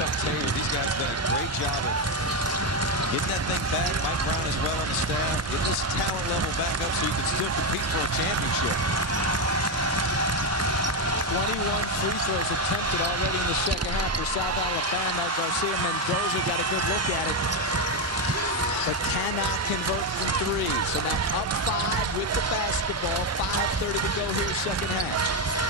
Taylor, these guys have done a great job of getting that thing back. Mike Brown as well on the staff. Getting this talent level back up so you can still compete for a championship. 21 free throws attempted already in the second half for South Alabama. Garcia Mendoza got a good look at it, but cannot convert from three. So now up 5 with the basketball. 5:30 to go here, second half.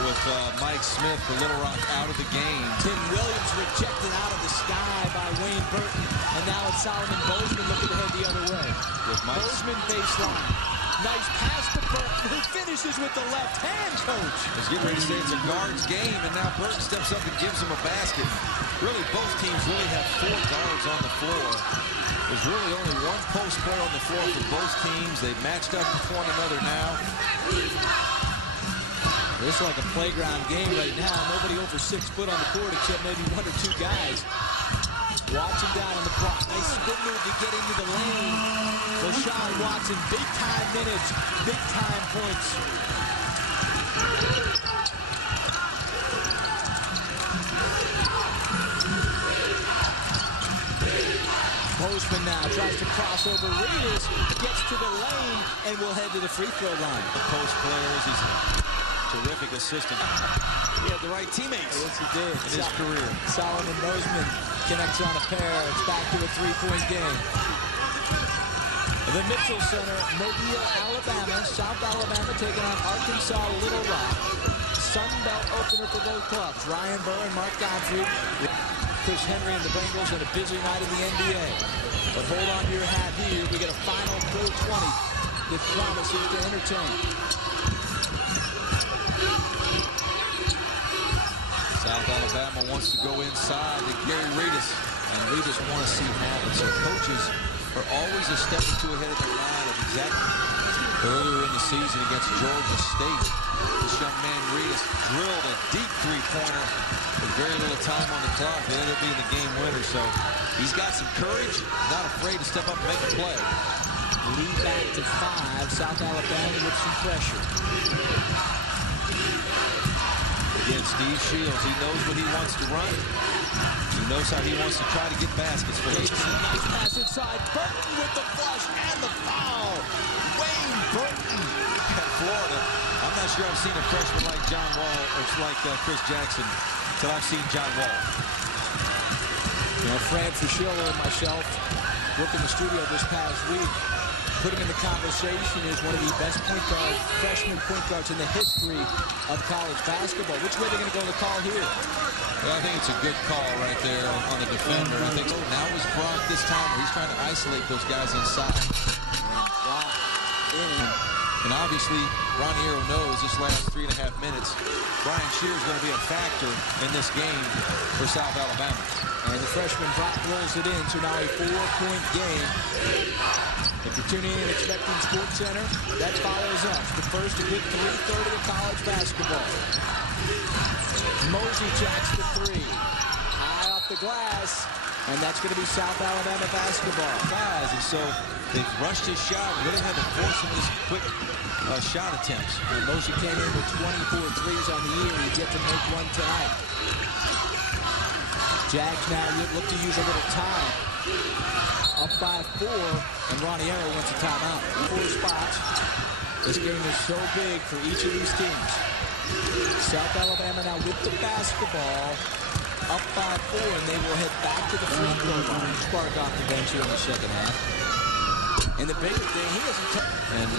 With Mike Smith for Little Rock out of the game. Tim Williams rejected out of the sky by Wayne Burton. And now it's Solomon Bozeman looking to head the other way. With Bozeman baseline. Nice pass to Burton, who finishes with the left hand, coach. I was getting ready to say it's a guards game, and now Burton steps up and gives him a basket. Really, both teams really have 4 guards on the floor. There's really only one post player on the floor for both teams. They've matched up with one another now. This is like a playground game right now. Nobody over 6 foot on the court except maybe 1 or 2 guys. Watson down on the block. Nice spin move to get into the lane. Rashawn Watson, big time minutes, big time points. Bozeman now tries to cross over Reedus, gets to the lane, and will head to the free throw line. The post players, he's a terrific assistant. He had the right teammates. Yes, he did. In his career. Solomon Bozeman connects on a pair. It's back to a 3-point game. The Mitchell Center, Mobile, Alabama. South Alabama taking on Arkansas Little Rock. Sun Belt opener for both clubs. Ryan Burr and Mark Gottfried. Chris Henry and the Bengals on a busy night in the NBA. But hold on to your hat here. We get a final 420 that promises to entertain. South Alabama wants to go inside to Gary Reedus, and Reedus want to see him happen. So coaches are always a step or 2 ahead of their line of exactly earlier in the season against Georgia State. This young man Reedus drilled a deep 3-pointer with very little time on the clock. It ended up being the game winner. So he's got some courage, not afraid to step up and make a play. Lead back to 5. South Alabama with some pressure. Again, Steve Shields, he knows what he wants to run. He knows how he wants to try to get baskets for his team. Nice pass inside. Burton with the flush and the foul. Wayne Burton. At Florida, I'm not sure I've seen a freshman like John Wall or like Chris Jackson until I've seen John Wall. You know, Fran Fraschilla and myself worked in the studio this past week. Put him in the conversation as one of the best freshman point guards in the history of college basketball. Which way are they going to go to call here? Well, I think it's a good call right there on the defender. I think now is Brock this time where he's trying to isolate those guys inside. And obviously, Raniero knows this last 3.5 minutes, Brian Shear is going to be a factor in this game for South Alabama. And the freshman Brock rolls it in, so now a 4-point game. If you're tuning in expecting Sports Center, that follows us. The first a good 3:30 of college basketball. Mosey jacks the 3. High off the glass. And that's going to be South Alabama basketball. Guys, and so they've rushed his shot. Really had to force him this quick shot attempts. And Mosey came in with 24 threes on the year. He's yet to make one tonight. Jags now look to use a little time. Up by 4, and Raniero wants a timeout. 4 spots. This game is so big for each of these teams. South Alabama now with the basketball. Up by 4, and they will head back to the free throw line. Spark off the bench here in the second half. And the big thing, he doesn't... And,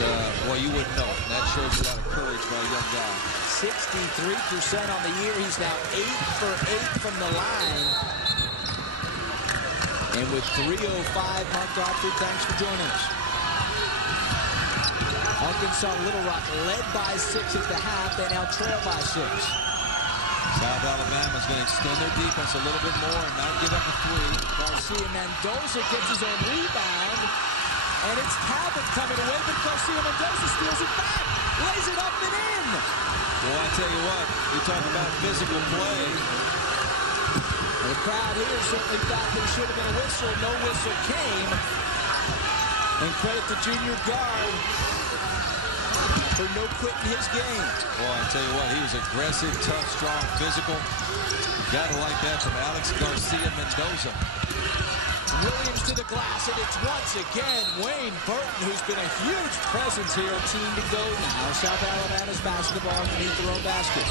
well, you wouldn't know. That shows a lot of courage by a young guy. 63% on the year. He's now 8 for 8 from the line. And with 3:05, Mark Gottfried, thanks for joining us. Arkansas Little Rock led by 6 at the half. They now trail by 6. South Alabama's going to extend their defense a little bit more and not give up a 3. Garcia Mendoza gets his own rebound. And it's Talbot coming away, but Garcia Mendoza steals it back. Lays it up and in. Well, I tell you what, you talk about physical play. The crowd here certainly thought there should have been a whistle. No whistle came. And credit to junior guard for no quitting his game. Well, I tell you what, he was aggressive, tough, strong, physical. Gotta like that from Alex Garcia Mendoza. Williams to the glass, and it's once again Wayne Burton, who's been a huge presence here. Team to go now. South Alabama's basketball underneath their own basket.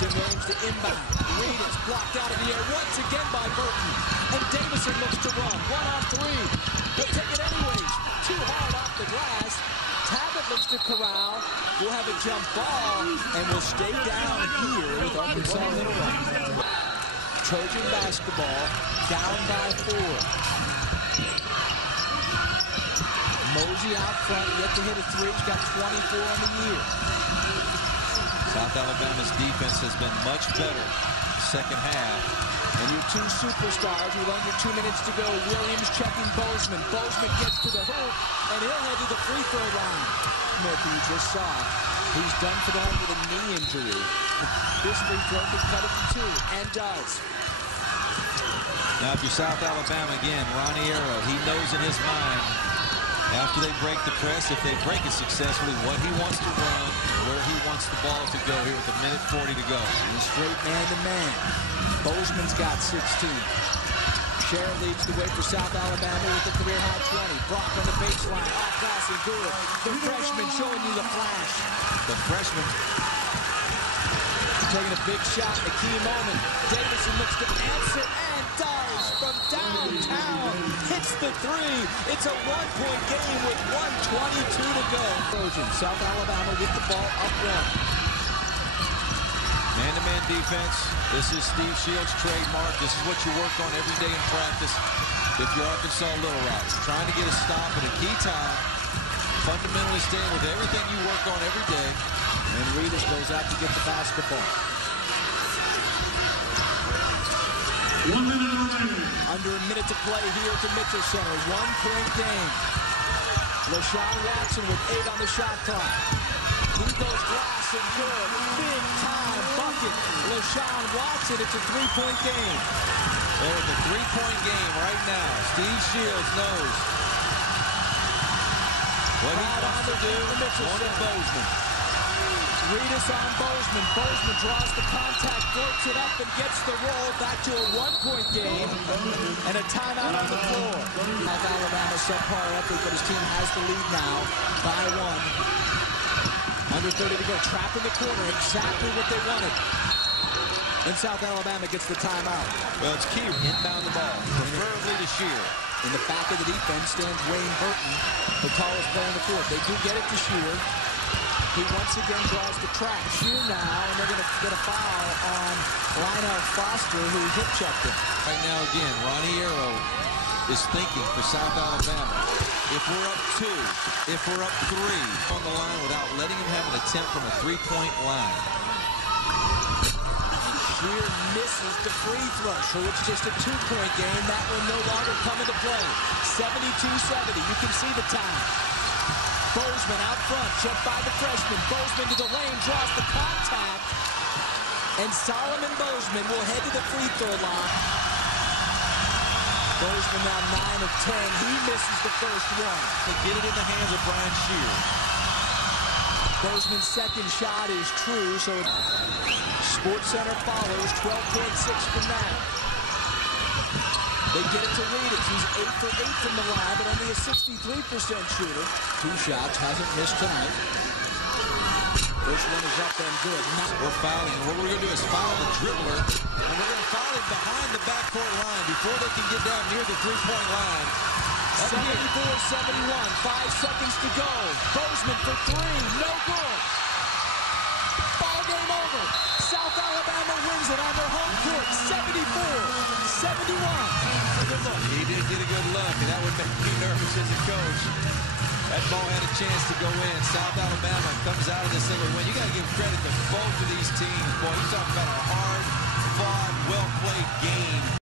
Tim Williams to inbound. Reed is blocked out of the air once again by Burton. And Davison looks to run. 1-on-3. He'll take it anyways. Too hard off the glass. Tablet looks to corral. We'll have a jump ball, and we'll stay down here with Arkansas Little Rock. Trojan basketball down by 4. Mosey out front, yet to hit a 3. He's got 24 on the year. South Alabama's defense has been much better second half. And your two superstars with under 2 minutes to go. Williams checking Bozeman. Bozeman gets to the hoop, and he'll head to the free throw line. Smith, you just saw, he's done for them with a knee injury. This free throw can cut it to 2, and does. Now, if you're South Alabama again, Ronnie Arrow, he knows in his mind, after they break the press, if they break it successfully, what he wants to run, where he wants the ball to go here with 1:40 to go. And straight man-to-man. Bozeman's got 16. Sherritt leads the way for South Alabama with a career-high 20. Brock on the baseline, off glass and good. The freshman showing you the flash. The freshman taking a big shot in a key moment. Davison looks to answer and does from downtown. Hits the 3. It's a 1-point game with 1:22 to go. Trojans, South Alabama with the ball up 1. Man-to-man defense. This is Steve Shields' trademark. This is what you work on every day in practice. If you're Arkansas Little Rock, trying to get a stop at a key time, fundamentally staying with everything you work on every day. And Reedus goes out to get the basketball. 1 minute remaining. Under a minute to play here at the Mitchell Center. 1-point game. LaShawn Watson with 8 on the shot clock. He goes glass and good. Big time bucket. LaShawn Watson, it's a 3-point game. Well, it's a 3-point game right now. Steve Shields knows what he wants to do. One at Bozeman. Reedus on Bozeman. Bozeman draws the contact, floats it up, and gets the roll. Back to a 1-point game. And a timeout on the floor. South Alabama subpar effort, but his team has the lead now by 1. Under 30 to go. Trap in the corner. Exactly what they wanted. And South Alabama gets the timeout. Well, it's key. Inbound the ball. Preferably to Shear. In the back of the defense stands Wayne Burton, the tallest player on the court. They do get it to Shear. He once again draws the track. Shear now, and they're going to get a foul on Lionel Foster, who hip checked him. Right now, again, Ronnie Arrow is thinking for South Alabama. If we're up 2, if we're up 3 on the line without letting him have an attempt from a 3-point line. And Shear misses the free throw, so it's just a 2-point game. That will no longer come into play. 72-70. You can see the time. Bozeman out front, checked by the freshman. Bozeman to the lane, draws the contact. And Solomon Bozeman will head to the free throw line. Bozeman now 9 of 10. He misses the first one. To get it in the hands of Brian Shear. Bozeman's second shot is true, so Sports Center follows. 12.6 from that. They get it to Reedus. He's 8 for 8 from the line, but only a 63% shooter. 2 shots, hasn't missed tonight. First one is up and good. We're fouling, and what we're going to do is foul the dribbler, and we're going to foul him behind the backcourt line before they can get down near the 3-point line. 74-71, 5 seconds to go. Bozeman for 3, no good. Ball game over. South Alabama wins it on their home court, 74-71. He did get a good look, and that would make me nervous as a coach. That ball had a chance to go in. South Alabama comes out of this thing with a win. You got to give credit to both of these teams. Boy, you talk about a hard-fought, well-played game.